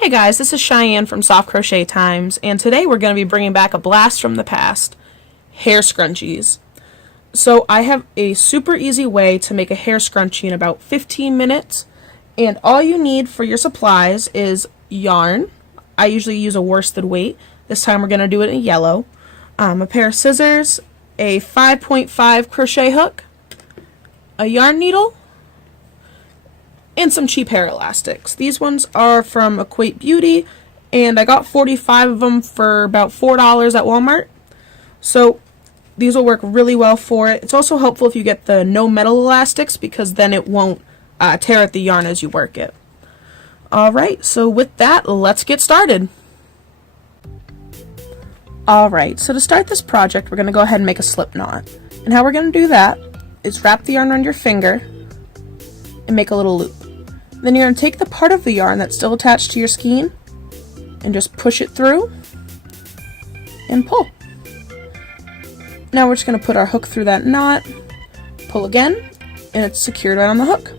Hey guys, this is Cheyenne from Soft Crochet Times, and today we're going to be bringing back a blast from the past, hair scrunchies. So I have a super easy way to make a hair scrunchie in about 15 minutes, and all you need for your supplies is yarn. I usually use a worsted weight. This time we're going to do it in yellow. A pair of scissors, a 5.5 crochet hook, a yarn needle, and some cheap hair elastics. These ones are from Equate Beauty, and I got 45 of them for about $4 at Walmart. So these will work really well for it. It's also helpful if you get the no metal elastics, because then it won't tear at the yarn as you work it. Alright, so with that, let's get started. Alright, so to start this project, we're going to go ahead and make a slip knot. And how we're going to do that is wrap the yarn around your finger and make a little loop. Then you're going to take the part of the yarn that's still attached to your skein and just push it through and pull. Now we're just going to put our hook through that knot, pull again, and it's secured right on the hook.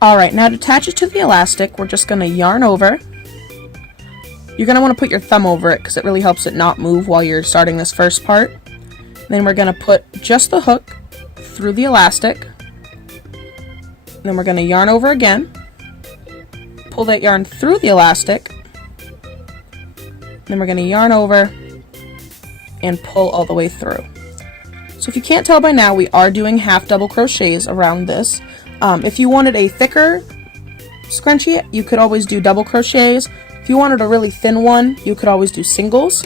Alright, now to attach it to the elastic, we're just going to yarn over. You're going to want to put your thumb over it because it really helps it not move while you're starting this first part. Then we're going to put just the hook through the elastic. Then we're going to yarn over again, pull that yarn through the elastic, then we're going to yarn over and pull all the way through. So if you can't tell by now, we are doing half double crochets around this. If you wanted a thicker scrunchie, you could always do double crochets. If you wanted a really thin one, you could always do singles.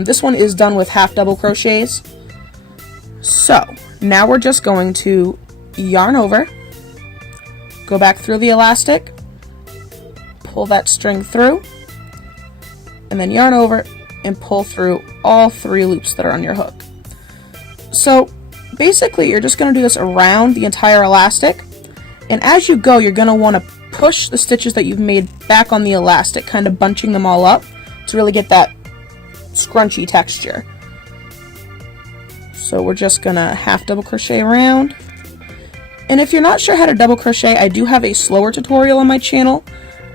This one is done with half double crochets. So now we're just going to yarn over, go back through the elastic, pull that string through, and then yarn over and pull through all 3 loops that are on your hook. So basically you're just going to do this around the entire elastic, and as you go you're going to want to push the stitches that you've made back on the elastic, kind of bunching them all up to really get that scrunchy texture. So we're just going to half double crochet around. And if you're not sure how to double crochet, I do have a slower tutorial on my channel.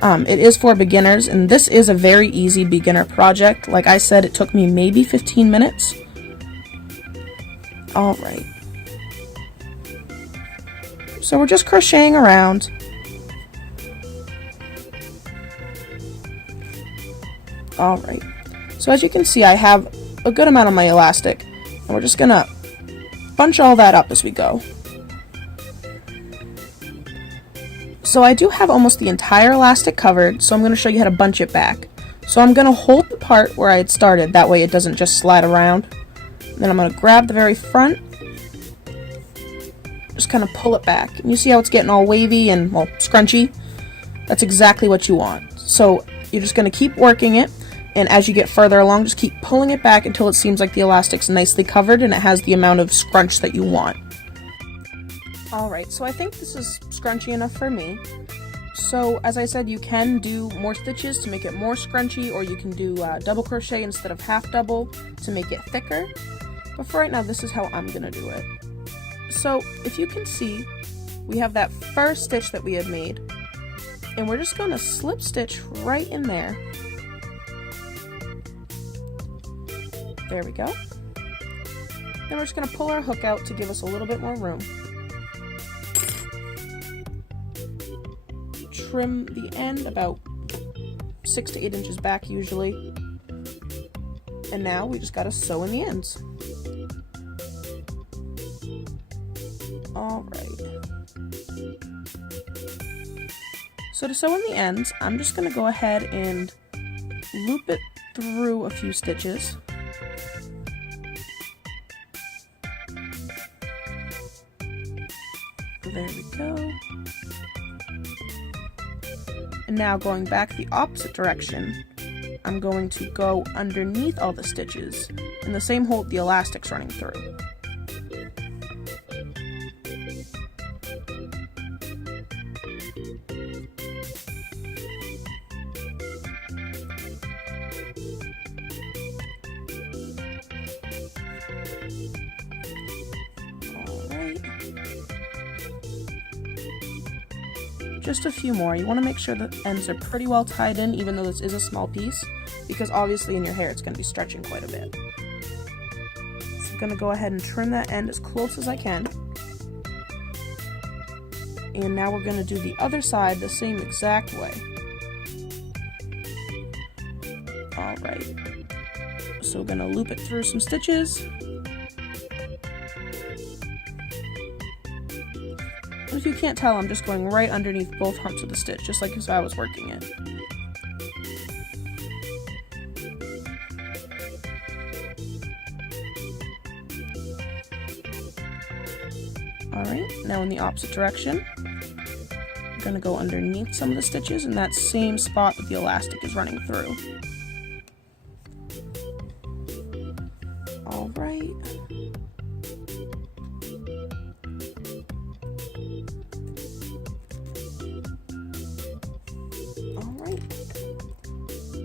It is for beginners, and this is a very easy beginner project. Like I said, it took me maybe 15 minutes. Alright. So we're just crocheting around. Alright. So as you can see, I have a good amount on my elastic, and we're just gonna bunch all that up as we go. So I do have almost the entire elastic covered, so I'm going to show you how to bunch it back. So I'm going to hold the part where I had started, that way it doesn't just slide around. Then I'm going to grab the very front, just kind of pull it back. And you see how it's getting all wavy and, well, scrunchy? That's exactly what you want. So you're just going to keep working it, and as you get further along, just keep pulling it back until it seems like the elastic's nicely covered and it has the amount of scrunch that you want. Alright, so I think this is scrunchy enough for me. So as I said, you can do more stitches to make it more scrunchy, or you can do double crochet instead of half double to make it thicker. But for right now, this is how I'm going to do it. So if you can see, we have that first stitch that we had made, and we're just going to slip stitch right in there. There we go. Then we're just going to pull our hook out to give us a little bit more room. Trim the end about 6 to 8 inches back usually, and now we just gotta sew in the ends. Alright, so to sew in the ends, I'm just gonna go ahead and loop it through a few stitches. There we go. And now going back the opposite direction, I'm going to go underneath all the stitches, and the same hold the elastics running through. Alright. just a few more. You want to make sure the ends are pretty well tied in, even though this is a small piece, because obviously in your hair it's going to be stretching quite a bit. So I'm going to go ahead and trim that end as close as I can. And now we're going to do the other side the same exact way. Alright, so we're going to loop it through some stitches. If you can't tell, I'm just going right underneath both humps of the stitch, just like as I was working it. Alright, now in the opposite direction, I'm going to go underneath some of the stitches in that same spot that the elastic is running through. Alright.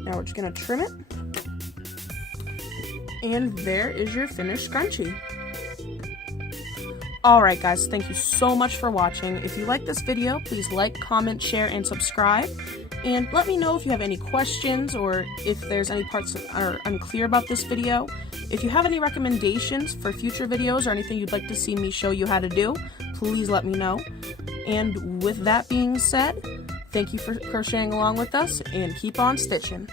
Now we're just going to trim it. And there is your finished scrunchie. Alright guys, thank you so much for watching. If you like this video, please like, comment, share, and subscribe. And let me know if you have any questions or if there's any parts that are unclear about this video. If you have any recommendations for future videos or anything you'd like to see me show you how to do, please let me know. And with that being said, thank you for crocheting along with us, and keep on stitching.